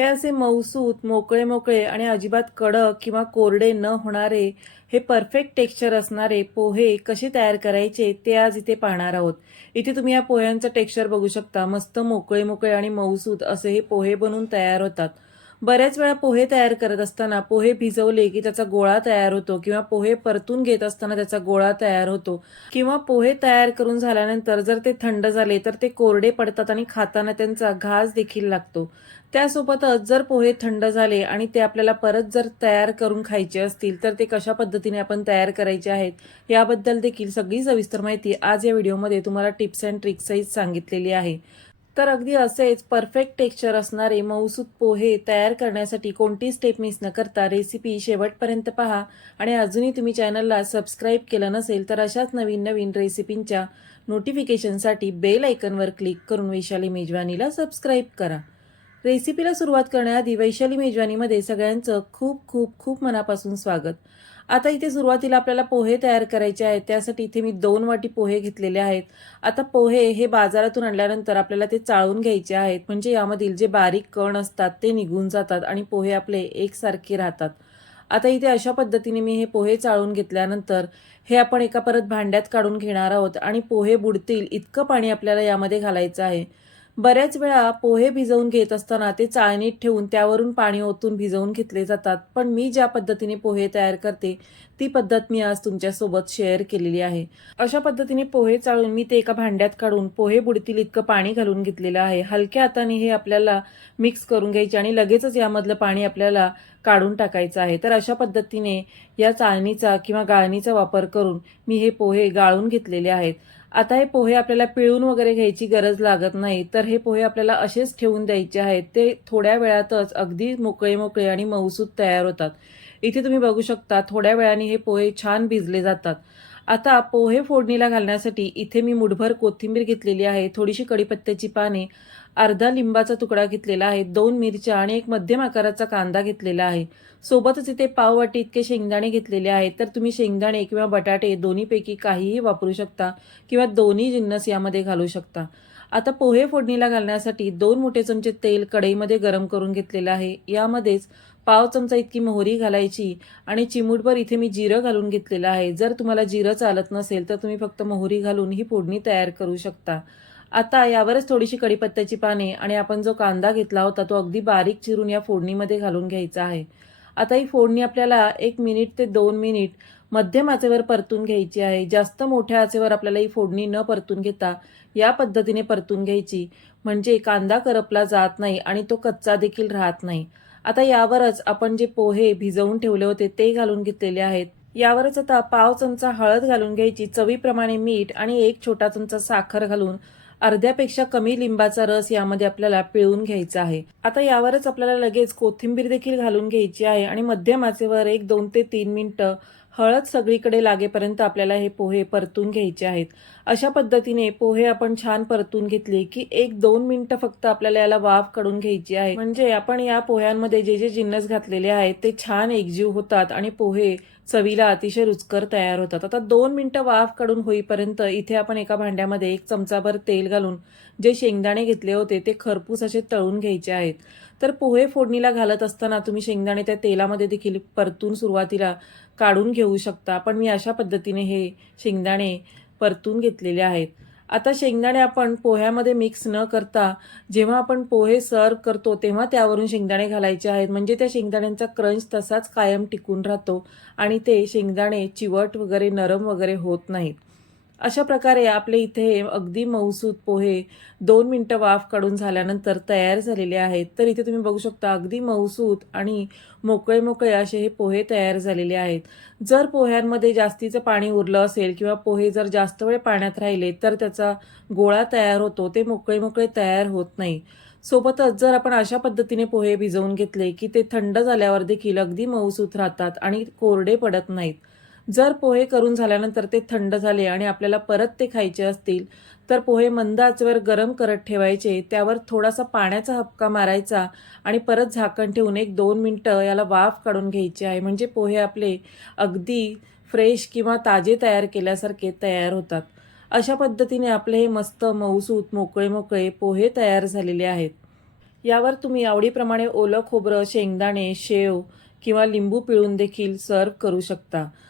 हे असे मऊसूत मोकळे मोकळे आणि अजिबात कडक किंवा कोरडे न होणारे हे परफेक्ट टेक्स्चर असणारे पोहे कसे तयार करायचे ते आज इथे पाहणार आहोत. इथे तुम्ही या पोह्यांचं टेक्स्चर बघू शकता. मस्त मोकळे मोकळे आणि मऊसूत असे हे पोहे बनून तयार होतात. बऱ्याच वेळा पोहे तयार करत असताना पोहे भिजवले की त्याचा गोळा तयार होतो किंवा पोहे परतून घेत असताना त्याचा गोळा तयार होतो किंवा पोहे तयार करून झाल्यानंतर जर ते थंड झाले तर ते कोरडे पडतात आणि खाताना त्यांचा घास देखील लागतो. त्यासोबतच जर पोहे थंड झाले आणि ते आपल्याला परत जर तयार करून खायचे असतील तर ते कशा पद्धतीने आपण तयार करायचे आहेत याबद्दल देखील सगळी सविस्तर माहिती आज या व्हिडिओमध्ये तुम्हाला टिप्स अँड ट्रिक्सही सांगितलेली आहे. तर अगदी असेच परफेक्ट टेक्स्चर असणारे मऊसूत पोहे तयार करण्यासाठी कोणती स्टेप मिस न करता रेसिपी शेवटपर्यंत पहा. आणि अजूनही तुम्ही चॅनलला सबस्क्राईब केलं नसेल तर अशाच नवीन नवीन रेसिपींच्या नोटिफिकेशनसाठी बेल आयकनवर क्लिक करून वैशाली मेजवानीला सबस्क्राईब करा. रेसिपीला सुरुवात करण्याआधी वैशाली मेजवानीमध्ये सगळ्यांचं खूप खूप खूप मनापासून स्वागत. आता इथे सुरुवातीला आपल्याला पोहे तयार करायचे आहेत. त्यासाठी इथे मी दोन वाटी पोहे घेतलेले आहेत. आता पोहे हे बाजारातून आणल्यानंतर आपल्याला ते चाळून घ्यायचे आहेत. म्हणजे यामधील जे बारीक कण असतात ते निघून जातात आणि पोहे आपले एकसारखे राहतात. आता इथे अशा पद्धतीने मी हे पोहे चाळून घेतल्यानंतर हे आपण एका परत भांड्यात काढून घेणार आहोत आणि पोहे बुडतील इतकं पाणी आपल्याला यामध्ये घालायचं आहे. बऱ्याच वेळा पोहे भिजवून घेत असताना ते चाळणीत ठेवून त्यावरून पाणी ओतून भिजवून घेतले जातात. पण मी ज्या पद्धतीने पोहे तयार करते ती पद्धत मी आज तुमच्यासोबत शेअर केलेली आहे. अशा पद्धतीने पोहे चाळून मी ते एका भांड्यात काढून पोहे बुडतील इतकं पाणी घालून घेतलेलं आहे. हलक्या हाताने हे आपल्याला मिक्स करून घ्यायचे आणि लगेचच यामधलं पाणी आपल्याला काढून टाकायचं आहे. तर अशा पद्धतीने या चाळणीचा किंवा गाळणीचा वापर करून मी हे पोहे गाळून घेतलेले आहेत. आता हे पोहे आपल्याला पिळून वगैरे घ्यायची गरज लागत नाही तर हे पोहे आपल्याला असेच ठेवून द्यायचे आहेत. ते थोड्या वेळातच अगदी मोकळे मोकळे आणि मऊसूत तयार होतात. इथे तुम्ही बघू शकता थोड्या वेळाने हे पोहे छान भिजले जातात. आता पोहे फोडणीला घालण्यासाठी इथे मी मुठभर कोथिंबीर घेतलेली आहे थोडीशी कढीपत्त्याची पाने अर्धा लिंबाचा तुकडा घेतलेला आहे दोन मिरच्या आणि एक मध्यम आकाराचा कांदा घेतलेला आहे. सोबतच इथे पाववाटी इतके शेंगदाणे घेतलेले आहेत तर तुम्ही शेंगदाणे किंवा बटाटे दोन्हीपैकी काहीही वापरू शकता किंवा दोन्ही जिन्नस यामध्ये घालू शकता. आता पोहे फोडणीला घालण्यासाठी दोन मोठे चमचे तेल कढईमध्ये गरम करून घेतलेलं आहे. यामध्येच पाव चमचा इतकी मोहरी घालायची आणि चिमूटभर इथे मी जिरं घालून घेतलेलं आहे. जर तुम्हाला जिरं चालत नसेल तर तुम्ही फक्त मोहरी घालून ही फोडणी तयार करू शकता. आता यावरच थोडीशी कढीपत्त्याची पाने आणि आपण जो कांदा घेतला होता तो अगदी बारीक चिरून या फोडणीमध्ये घालून घ्यायचा आहे. आता ही फोडणी आपल्याला एक मिनिट ते दोन मिनिट मध्यम आचेवर परतून घ्यायची आहे. जास्त मोठ्या आचेवर आपल्याला ही फोडणी न परतून घेता या पद्धतीने परतून घ्यायची. म्हणजे कांदा करपला जात नाही आणि तो कच्चा देखील राहत नाही. आता यावरच आपण जे पोहे भिजवून ठेवले होते ते घालून घेतलेले आहेत. यावरच आता पाव चमचा हळद घालून घ्यायची चवीप्रमाणे मीठ आणि एक छोटा चमचा साखर घालून अर्ध्यापेक्षा कमी लिंबाचा रस यामध्ये आपल्याला पिळून घ्यायचा आहे. आता यावरच आपल्याला लगेच कोथिंबीर देखील घालून घ्यायची आहे आणि मध्यम आचेवर एक दोन ते तीन मिनिटं हळद सगळीकडे लागेपर्यंत आपल्याला हे पोहे परतून घ्यायचे आहेत. अशा पद्धतीने पोहे आपण छान परतून घेतले की एक दोन मिनटं फक्त आपल्याला याला वाफ काढून घ्यायची आहे. म्हणजे आपण या पोह्यांमध्ये जे जे जिन्नस घातलेले आहेत ते छान एकजीव होतात आणि पोहे चवीला अतिशय रुचकर तयार होतात. आता दोन मिनटं वाफ काढून होईपर्यंत इथे आपण एका भांड्यामध्ये एक चमचाभर तेल घालून जे शेंगदाणे घेतले होते ते खरपूस असे तळून घ्यायचे आहेत. तर पोहे फोडणीला घालत असताना तुम्ही शेंगदाणे त्या तेलामध्ये देखील परतून सुरुवातीला काढून घेऊ शकता. पण मी अशा पद्धतीने हे शेंगदाणे परतून घेतलेले आहेत. आता शेंगदाणे आपण पोह्यामध्ये मिक्स न करता जेव्हा आपण पोहे सर्व करतो तेव्हा त्यावरून शेंगदाणे घालायचे आहेत. म्हणजे त्या शेंगदाण्यांचा क्रंच तसाच कायम टिकून राहतो आणि ते शेंगदाणे चिवट वगैरे नरम वगैरे होत नाहीत. अशा प्रकारे आपले इथे अगदी मऊसूत पोहे दोन मिनटं वाफ काढून झाल्यानंतर तयार झालेले आहेत. तर इथे तुम्ही बघू शकता अगदी मऊसूत आणि मोकळे मोकळे असे हे पोहे तयार झालेले आहेत. जर पोह्यांमध्ये जास्तीचं पाणी उरलं असेल किंवा पोहे जर जास्त वेळ पाण्यात राहिले तर त्याचा गोळा तयार होतो ते मोकळे मोकळे तयार होत नाही. सोबतच जर आपण अशा पद्धतीने पोहे भिजवून घेतले की ते थंड झाल्यावर देखील अगदी मऊसूत राहतात आणि कोरडे पडत नाहीत. जर पोहे करून झाल्यानंतर ते थंड झाले आणि आपल्याला परत ते खायचे असतील तर पोहे मंद आचेवर गरम करत ठेवायचे त्यावर थोडासा पाण्याचा हपका मारायचा आणि परत झाकण ठेवून एक दोन मिनटं याला वाफ काढून घ्यायची आहे. म्हणजे पोहे आपले अगदी फ्रेश किंवा ताजे तयार केल्यासारखे तयार होतात. अशा पद्धतीने आपले हे मस्त मऊसूत मोकळे मोकळे पोहे तयार झालेले आहेत. यावर तुम्ही आवडीप्रमाणे ओलं खोबरं शेंगदाणे शेव किंवा लिंबू पिळून देखील सर्व करू शकता.